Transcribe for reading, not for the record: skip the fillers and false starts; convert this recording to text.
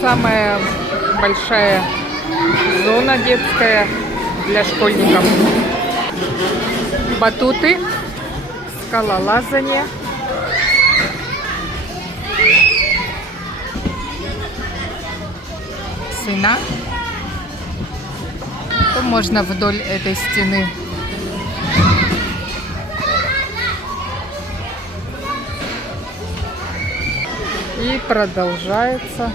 самая большая зона детская для школьников. Батуты, скалолазание. Стена. То можно вдоль этой стены. И продолжается